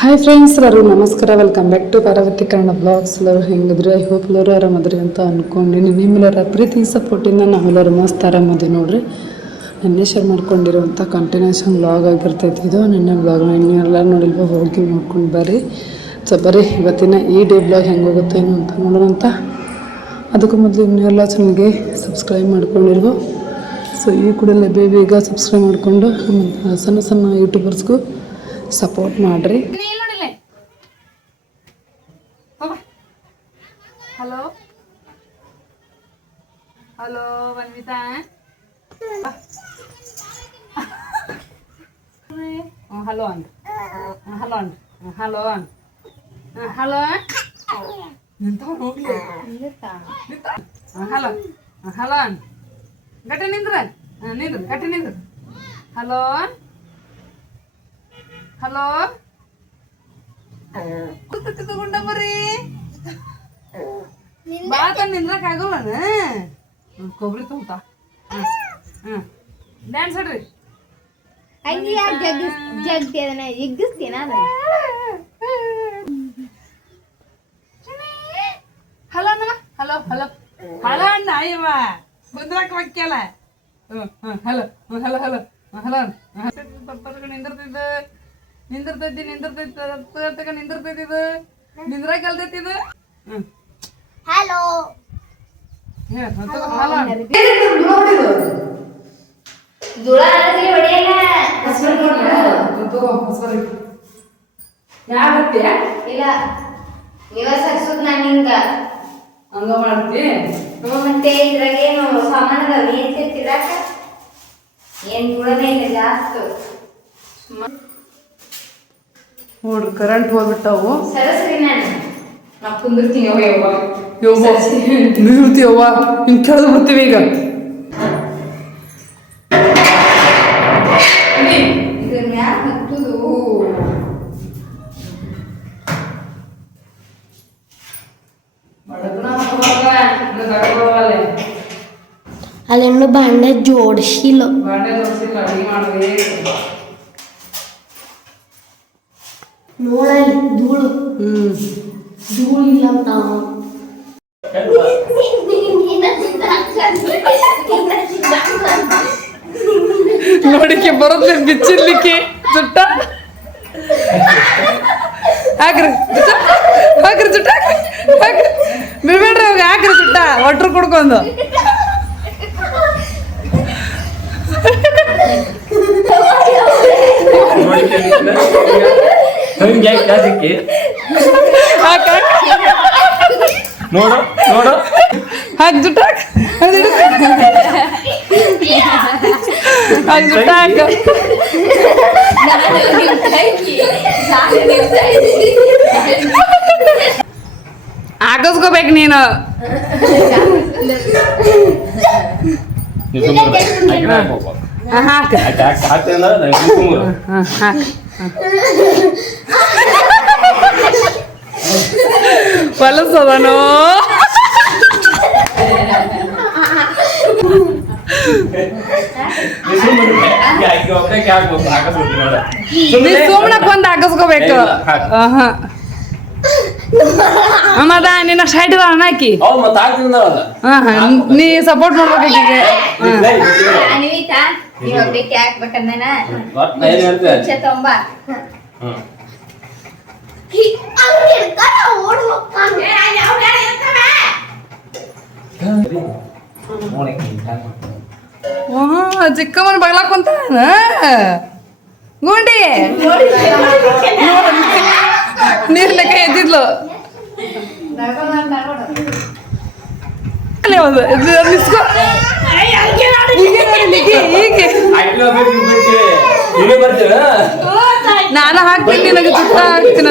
Hi friends ಎಲ್ಲರೂ ನಮಸ್ಕಾರ. Welcome back to Parvathi Kannada blogs ಎಲ್ಲರೂ ಹೆಂಗಿದ್ರಿ? ಐ ಹೋಪ್ ಎಲ್ಲರೂ ಆರಾಮದ್ರಿ ಅಂತ ಅಂದ್ಕೊಂಡಿನಿ ನಿಮ್ಮೆಲ್ಲರ ಪ್ರೀತಿ ಸಪೋರ್ಟಿಂದ ನಾವೆಲ್ಲರೂ ಮಸ್ತ್ ಆರಾಮದಿ ನೋಡ್ರಿ. ನಿನ್ನೆ ಶೇರ್ ಮಾಡ್ಕೊಂಡಿರುವಂಥ ಕಂಟಿನ್ಯೂಷನ್ ಬ್ಲಾಗ್ ಆಗಿರ್ತೈತಿ ಇದು. ನಿನ್ನೆ ಬ್ಲಾಗ್ನ ಇನ್ನೆಲ್ಲ ನೋಡಿಲ್ವ? ಹೋಗಿ ನೋಡ್ಕೊಂಡು ಬರ್ರಿ. ಸೊ ಬರ್ರಿ. ಇವತ್ತಿನ ಈ ಡೇ ಬ್ಲಾಗ್ ಹೆಂಗೆ ಹೋಗುತ್ತೆ, ಏನು ಅಂತ ನೋಡೋಣಂತ ಅದಕ್ಕೂ ಮೊದಲು ಇನ್ನೆಲ್ಲ ಚಾನಲ್ಗೆ ಸಬ್ಸ್ಕ್ರೈಬ್ ಮಾಡ್ಕೊಂಡಿರ್ಬೋ ಸೊ ಈ ಬೇಗ ಬೇಗ ಸಬ್ಸ್ಕ್ರೈಬ್ ಮಾಡಿಕೊಂಡು ಸಣ್ಣ ಸಣ್ಣ ಯೂಟ್ಯೂಬರ್ಸ್ಗೂ ಸಪೋರ್ಟ್ ಮಾಡಿರಿ ಹಲೋ ಹಲೋ ವನ್ವಿತಾ ಹಲೋ ಅಂದ್. ಹಲೋ ಅನ್ರಿ ಹಲೋ ಅನ್ ಹಲೋ ಹಲೋ. ಹಲೋ ಅನ್ ಗಟ್ಟಿ ನಿಂದ್ರ? ನಿಂದ್ರ. ಗಟ್ಟಿ ನಿಂದ್ರ. ಹಲೋ ಹಲೋ ತಗೊಂಡ ಬರ್ರಿ. ನಿಂದ್ರಕ ನಿಂದ್ರಕ್ ಆಗೋಲ್ಲನ ಕೊಬ್ಬರಿ ತುಂಬ್ತಾ ಹ್ಮ್ ಡ್ಯಾನ್ಸ್ ಆಡ್ರಿ. ಹಂಗೆ ಯಾಕೆ ಜಗ್ಗಿಸ್ ಜಗ್ತಿ ಅದನ್ನ ಎಗ್ಗಿಸ್ತೀನ ಅದನ್ನ? ಹಲೋ ಅಣ್ಣ. Hello hello. ಹಲೋ ಅಣ್ಣ ಅಯ್ಯವ ಕುಂದ್ರಕ್ ಹ್ಮ್ ಹಲೋ. ಹ್ಮ್ ಹಲೋ ಹಲೋ. ಹಲೋ ನಿಂದಿರ್ತಿದ್ದ ನಿಂದಿರ್ತೈತಿ. ನಿಂದಿರ್ತೈತಿ ನಿಂದಿರ್ತೈತಿ. ಇದು. ನಿಂದ್ರಾಗ ಕಲ್ತೈತಿ ಇದು. ಹಲೋ. ಹಲೋ ಇಲ್ಲ ನೀವ ಸರ್ಸುದ್ ನಾನು ಹಿಂಗ ಹಂಗ ಮಾಡ್ತಿ? ಮತ್ತೆ ಸಾಮಾನು ಏನ್ ಏನ್ ಗುಣನೇ ಇಲ್ಲ ಜಾಸ್ತಿ. ನೋಡ್ರಿ ಕರೆಂಟ್ ಹೋಗ್ಬಿಟ್ಟವು. ಸರಸ್ರಿ ನಾನು. ನಾ ಕುಂದಿರ್ತೀನಿ ಯವ್ವ ಯವ್ವ ನಿಲ್ತಿ ಯವ್ವ ಹಿಂಗೆ ಕೆಳದು ಈಗ. ಇಲ್ಲ ಅಂತ ನೋಡಿಕೆ ಬರೋದ್ಲೆ ಬಿಚ್ಚಿರ್ಲಿಕ್ಕೆ ಜುಟ್ಟ ಹಾಕ್ರಿ ಜುಟ್ಟ ಹಾಕ್ರಿ ಜುಟ್ಟ ಹಾಕ್ರಿ ಬಿಡ್ಬೇಡ್ರಿ ಅವಾಗ ಹಾಕ್ರಿ ಜುಟ್ಟ ಒಟ್ರು ಕುಡ್ಕೊಂಡು ಜಾಸ್ತಿ ಹಾಕ್ ಹಾಕ್. ನೋಡು ನೋಡು. ಹಾಕ್ ಜುಟ್ಟ ಹಾಕ್. ಹಾಕ್ ಜುಟ್ಟ ಹಾಕ್. ಹಾಕಿಸ್ಕೋಬೇಕು ನೀನು. ಹಾಕ್ ಹೊಲಸದನೋ ನೀವು ಸುಮ್ಮನೆ ಆಕೆ ಒಬ್ಬಕ್ಕೆ ಹಾಕ್ಬೇಕು ಹಾಕಿಸ್ಬೇಕು ನೋಡ ನೀ ಸುಮ್ಮನೆ ಬಂದು ಹಾಕಿಸ್ಕೋಬೇಕು. ಹಾಕ್. ಮದ ನಿನ್ನ ಶೈಟ್ ಹಾಕಿ. ಅವ್ರು ಮತ್ತೆ ಹಾಕ್ತಿಂದ ಹಾ, ಹಾ. ನೀ ಸಪೋರ್ಟ್ ಮಾಡ್ಬೇಕು ಈಕಿಗೆ. ಚಿಕ್ಕಮ್ಮನ ಬಗ್ಲಾಕ್ ಕುಂತ ಗುಂಡಿ ನೀರ್ ಲೆಕ್ಕ ಎದ್ದಿದ್ಲು? ಅಲ್ಲಿ ಒಂದು ಇದು ನಿಸ್ಕೊ. ಹೀಗೆ ನೋಡಿ, ಹೀಗೆ, ಹೀಗೆ. ಆಕಿನ ಬೇಕು ಬಿಟ್ಟು ನೀವೇ ಬರ್ತೀವಿ ನಾನು ಹಾಕ್ತೀನಿ ನಿನಗೆ ತುಪ್ಪ ಹಾಕ್ತೀನಿ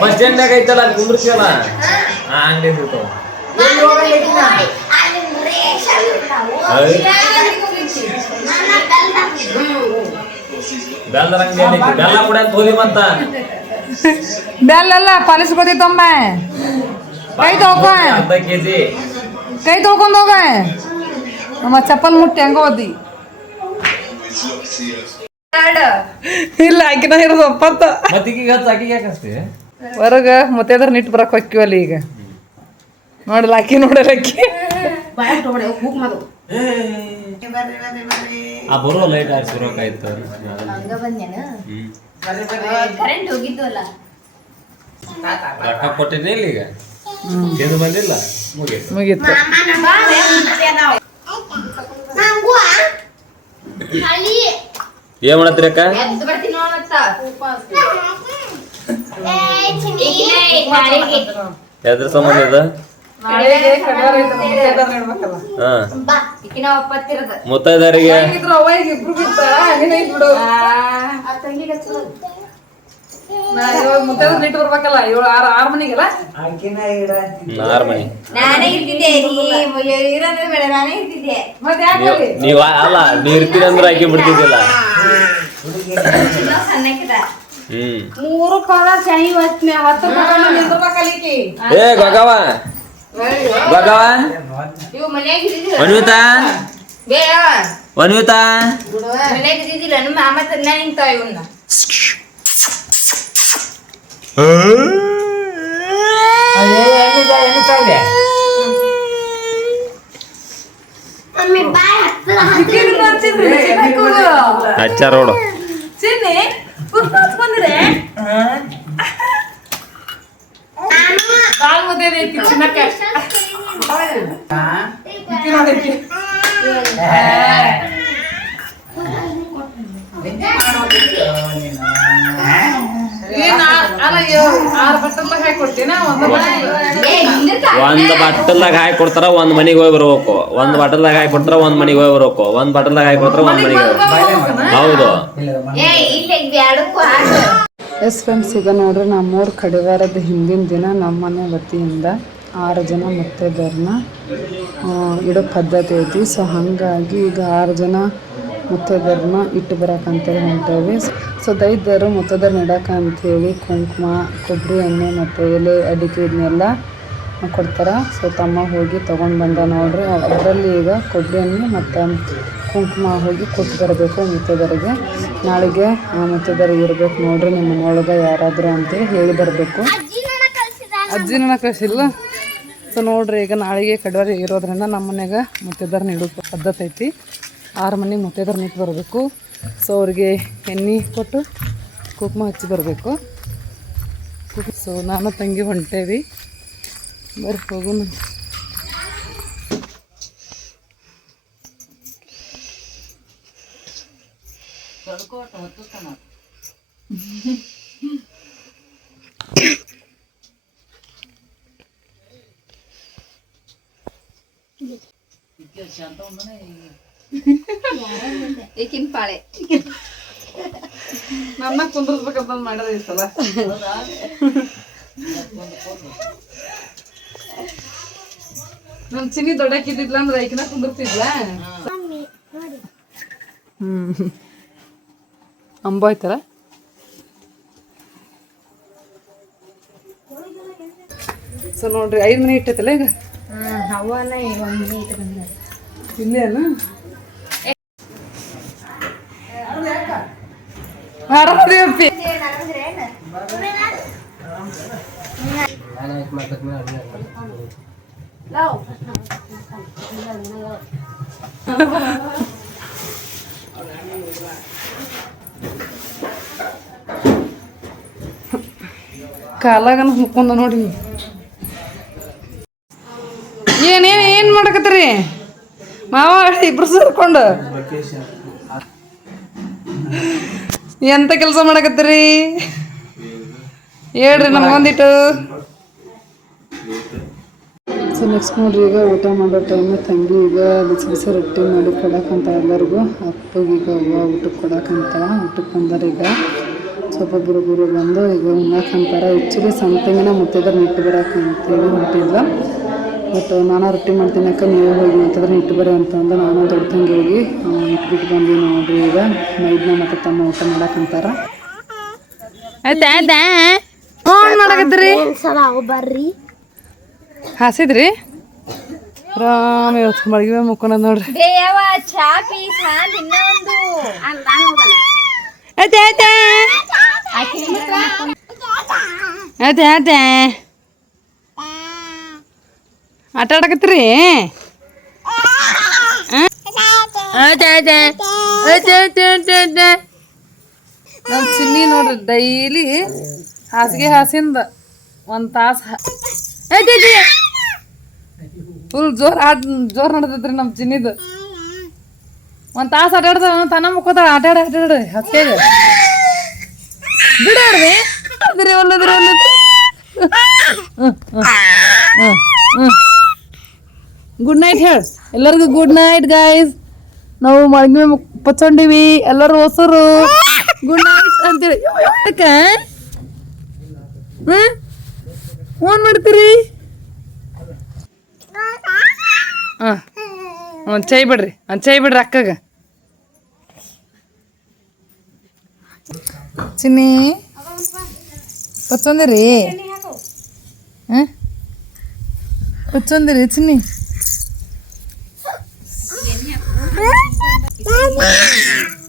ಬಸ್ ಸ್ಟ್ಯಾಂಡ್ನಾಗ ಐತಲ್ಲ ಅಲ್ಲಿ ಹಂಗೆ ಸಿಗ್ತಾವ ಬೆಲ್ಲದ ಅಂಗಡಿ ಐತಿ ಬೆಲ್ಲ ಕೂಡ ಅಂತ ಹೋಗಿ ಮತ್ತ. ಬೆಲ್ಲ ಪಾಲಿಸ್ ಗೊತ್ತಿತ್ತೊಮ್ಮ ಕೈ ತೋಕ ಕೈ ತೊಳ್ಕೊಂಡ್ ಹೋಗ. ನಮ್ಮ ಚಪ್ಪಲ್ ಮುಟ್ಟಿ ಹೆಂಗ ಓದಿ ಇಲ್ಲ ಆಕಿನ ಇರೋದು ಒಪ್ಪತ್ತ. ಹೊರಗ ಮತ್ತೆ ಅದ್ರ ನಿಟ್ಟು ಬರಕ್ ಹೊಕ್ಕಿವಲ್ಲಿ ಈಗ. ನೋಡಲ್ಲ ಆಕಿ ನೋಡಲ್ಲ ಆಕಿ. ಆ ಬರೋ ಲೈಟ್ ಹಾಕಿ ಬರೋಕಾಯ್ತು ಹಂಗ ಕರೆಂಟ್ ಹೋಗಿದ್ದು ಅಲ್ಲ ರೊಕ್ಕ ಕೊಟ್ಟಿನಿ ಇಲ್ಲ ಈಗ? ಏನು ಬಂದಿಲ್ಲ? ಮುಗೀತು. ಮುಗೀತು. ಏನ್ ಮಾಡತ್ರಿ ಅಕ್ಕ? ಎದ್ರ ಸಂಬಂಧ ಇದು? ಮುತ್ತೈದರಿಗೆ. ನಾ ನೀ ನೀವ್ ಅಲ್ಲ? ಇರ್ತೀರಿ ಅಂದ್ರೆ ಆಕಿ ಬಿಡ್ತಿದ್ದಿಲ್ಲ. ಹ್ಮ್ ಮೂರು ಪದ ಚೆನ್ನಾಗಿ ಹತ್ತು ಹತ್ತು ಕಲಿಕಿ ಏ ಗೊಗವ. ಗೊಗವ ಇವು ಮನ್ಯಾಗ ಇದ್ದಿದ್ದಿಲ್ಲ ಅನ್ವಿತಾ ಬೇಡ ಅನ್ವಿತಾ ಮನ್ಯಾಗ ಇದ್ದಿದ್ದಿಲ್ಲ ನಮ್ಮ ಮಾಮ ತಂದ ನಿಂತಾವ ಇವನ್ನ ಹಚ್ಚಾರ ನೋಡು ಚಿನ್ನಿ ಒಂದು ಬಾಟಲ್ದಾಗ ಹಾಕಿ ಕೊಡ್ತಾರ, ಒಂದ್ ಮನಿಗ್ ಹೋಗಿ ಬರ್ಬೇಕು. ಒಂದ್ ಬಾಟಲ್ದಾಗ ಹಾಕಿ ಕೊಡ್ತಾರ ಒಂದ್ ಮನಿಗ್ ಹೋಗಿ ಬರ್ಬೇಕು. ಒಂದ್ ಬಾಟಲ್ದಾಗ ಹಾಕಿ ಕೊಡ್ತಾರ ಒಂದ್ ಮನಿಗ್ ಹೌದು. ಎಸ್ ಫ್ರೆಂಡ್ಸ್, ಈಗ ನೋಡ್ರಿ ನಮ್ಮೂರ ಕಡಿವಾರದ ಹಿಂದಿನ ದಿನ ನಮ್ಮನೆ ವತಿಯಿಂದ ಆರು ಜನ ಮುತ್ತೈದೆಯರನ್ನ ಇಡೋ ಪದ್ಧತಿ ಐತಿ. ಸೊ ಹಾಗಾಗಿ ಈಗ ಆರು ಜನ ಮುತ್ತೈದೆಯರನ್ನ ಇಟ್ಟು ಬರಕಂತೇಳಿ ಹೊಂಟೇವಿ ಸೊ ದೈದ್ಯರು ಮುತ್ತದರ್ ಇಡಕ ಅಂಥೇಳಿ ಕುಂಕುಮ ಕೊಬ್ಬರಿ ಎಣ್ಣೆ ಮತ್ತು ಎಲೆ, ಅಡಿಕೆ ಇದನ್ನೆಲ್ಲ ಕೊಡ್ತಾರೆ. ಸೊ ತಮ್ಮ ಹೋಗಿ ತೊಗೊಂಡು ಬಂದ ನೋಡ್ರಿ, ಅದರಲ್ಲಿ ಈಗ ಕೊಬ್ಬರಿ ಎಣ್ಣೆ ಮತ್ತು ಕುಂಕುಮ ಹೋಗಿ ಕೊಟ್ಟು ಬರಬೇಕು ಮುತ್ತದರಿಗೆ ನಾಳೆಗೆ ಮುತ್ತದರಿಗೆ ಇರಬೇಕು ನೋಡ್ರಿ ನಿಮ್ಮ ಯಾರಾದರೂ ಅಂತೇಳಿ ಹೇಳಿ ಬರಬೇಕು. ಅಜ್ಜಿನ ಕಳಿಸಿಲ್ಲ? ಸೊ ನೋಡ್ರಿ, ಈಗ ನಾಳೆಗೆ ಕಡವರಿ ಇರೋದ್ರಿಂದ ನಮ್ಮ ಮನ್ಯಾಗ ಮುತ್ತೈದರ್ ನೀಡೋ ಪದ್ಧತಿ ಐತಿ. ಆರು ಮನೆಗೆ ಮುತ್ತೈದರ್ ನಿಂತು ಬರಬೇಕು. ಸೊ ಅವ್ರಿಗೆ ಎಣ್ಣೆ ಕೊಟ್ಟು ಕುಂಕುಮ ಹಚ್ಚಿ ಬರಬೇಕು. ಸೊ ನಾನು ತಂಗಿ ಹೊಂಟೇವಿ ಬರ್ರಿ, ಹೋಗೋಣ. ಈಕಿನ ಪಾಳೆ. ನನ್ನ ಕುಂದ್ರಸ್ಬೇಕಂತ ಮಾಡ್ಯಾರ ಈ ಸಲ. ನಮ್ ಚಿನ್ನಿ ದೊಡ್ಡಕ್ಕಿದ್ದಿದ್ಲ ಅಂದ್ರೆ ಐಕಿನ ಕುಂದಿರ್ತಿದ್ಲ ಹ್ಮ್. ಅಂಬ ಆಯ್ತಲ್ಲ ಸೊ ನೋಡ್ರಿ ಐದು ಮನೆ ಇಟ್ಟೈತಲ್ಲ ಈಗ? ಹವಾನ ಒಂದು ಇಲ್ಲೇ ಅಲ್ಲ? ಆರಾಮದೇವಪ್ಪಿ ಕಾಲಾಗನ ಮುಕ್ಕೊಂಡ ನೋಡಿ ಏನೇನು ಏನು ಮಾಡಕತ್ತೀರಿ ಮಾವ ಇಬ್ರು ಸೇರ್ಕೊಂಡು ಎಂತ ಕೆಲಸ ಮಾಡಕತ್ತೀರಿ? ಹೇಳ್ರಿ ನಮ್ಗೊಂದಿಟ್ಟು ಸೊ ನೆಕ್ಸ್ಟ್ ನೋಡ್ರಿ, ಈಗ ಊಟ ಮಾಡೋ ಟೈಮು ತಂಗಿ ಈಗ ಬಿಸಿ ಬಿಸಿ ರೊಟ್ಟಿ ಮಾಡಿ ಕೊಡಕ್ಕಂತ ಎಲ್ಲರಿಗೂ ಅಪ್ಪಗೆ ಈಗ ಅವ್ವ ಊಟಕ್ಕೆ ಕೊಡಕ್ಕಂತ ಊಟಕ್ಕೆ ಬಂದಾರ ಈಗ. ಸ್ವಲ್ಪ ಬುರುಬುರು ಬಂದು ಈಗ ಉಣ್ಣಕ್ಕಂತಾರೆ ಆ್ಯಕ್ಚುಲಿ ಸಂತಂಗಿನ ಮುತ್ತಿದ್ರೆ ನಿಟ್ಟು ಬರೋಕ್ಕಂತೇಳಿ ಹೊಂಟಿದ್ಲ ಬಟ್ ನಾನು ರೊಟ್ಟಿ ಮಾಡ್ತೀನಿ ಅಕ್ಕ ನೀವೇ ಹೋಗಿ ಮಾತಾದ್ರೆ ಇಟ್ಟು ಬರೋ ಅಂತಂದು ನಾನು ದೊಡ್ಡ ತಂಗಿ ಹೋಗಿ ಇಟ್ಬಿಟ್ಟು ಬಂದ್ವಿ ನೋಡ್ರಿ ಈಗ. ಮೈದ್ನ ಮತ್ತೆ ತಮ್ಮ ಊಟ ಮಾಡಕ್ಕಂತಾರ ಏನು ಮಾಡಕತ್ತೀರಿ? ಬರ್ರಿ? ಹಾಸಿದ್ರಿ? ರಾಮ ಇವತ್ತು ಮಳಗಿ ಮುಕ್ಕೊಂಡ ನೋಡ್ರಿ. ಆಯ್ತಾ ಆಯ್ತಾ? ಪೀಸ್ ಹಾಂದ್ ಆಟ ಆಡಕತ್ತೀರಿ ಆಯ್ತಾ ನಮ್ಮ ಚಿನ್ನಿ ನೋಡ್ರಿ ಡೈಲಿ ಹಾಸಿಗೆ ಹಾಸಿಂದ ಒಂದು ತಾಸು ಫುಲ್ ಜೋರ್ ಆಡ್ ಜೋರ್ ನಡ್ದೈತ್ರಿ ನಮ್ಮ ಚಿನ್ನಿದು. ಒಂದು ತಾಸು ಆಟ ಆಡ್ದ ತನ ಮುಖದ ಆಟ ಆಡ ಆಟ ಆಡ ಹಾಸಿಗೆ ಬಿಡಾಡ್ರಿ ಅದ್ರಿ ಒಲ್ಲದ್ರಿ ಒಲ್ಲದ್ರಿ ಗುಡ್ ನೈಟ್ ಹೇಳ ಎಲ್ಲರಿಗೂ ಗುಡ್ ನೈಟ್ ಗಾಯ್ಸ್ ನಾವು ಮಳಗಿ ಪಚ್ಚೊಂಡಿವಿ ಎಲ್ಲರೂ ಹೊಸರು ಗುಡ್ ನೈಟ್ ಯಾಕ? ಫೋನ್ ಮಾಡ್ತೀರಿ? ಹಾಂ. ಒಂದು ಚೈ ಬಿಡ್ರಿ. ಒಂದು ಚೈ ಬಿಡ್ರಿ ಅಕ್ಕಗ. ಚಿನ್ನಿ ಪಚ್ಚೊಂದಿರಿ ಹಾಂ? ಪಚ್ಚೊಂದಿರಿ ಚಿನ್ನಿ?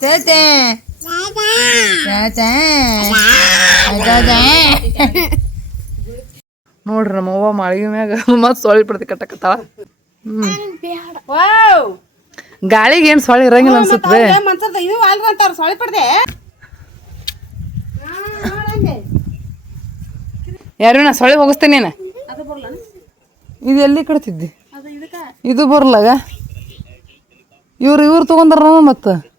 ತೇತೆ ನೋಡ್ರಿ ನಮ್ಮ ಅವ್ವ ಮಾಳಿಗೆ ಮ್ಯಾಗ ಮತ್ತೆ ಸೊಳ್ಳಿ ಪಡ್ತಿ ಕಟ್ಟಕತ್ತಾಳ. ಗಾಳಿಗೆ ಏನು ಸೊಳ್ಳಿ ಇರಂಗಿಲ್ಲ ಅನ್ಸುತ್ತೆ ಸೊಳ್ಳಿ ಪಡ್ದೆ ಯಾರು ನಾ ಸೊಳ್ಳಿ ಹೋಗಿಸ್ತೇನೆ ನೀನು? ಇದು ಎಲ್ಲಿ ಕಟ್ತಿದ್ದಿ? ಇದು ಬರ್ಲಾಗ? ಇವ್ರು ಇವ್ರು ತೊಗೊಂಡಾರ ಮತ್ತೆ?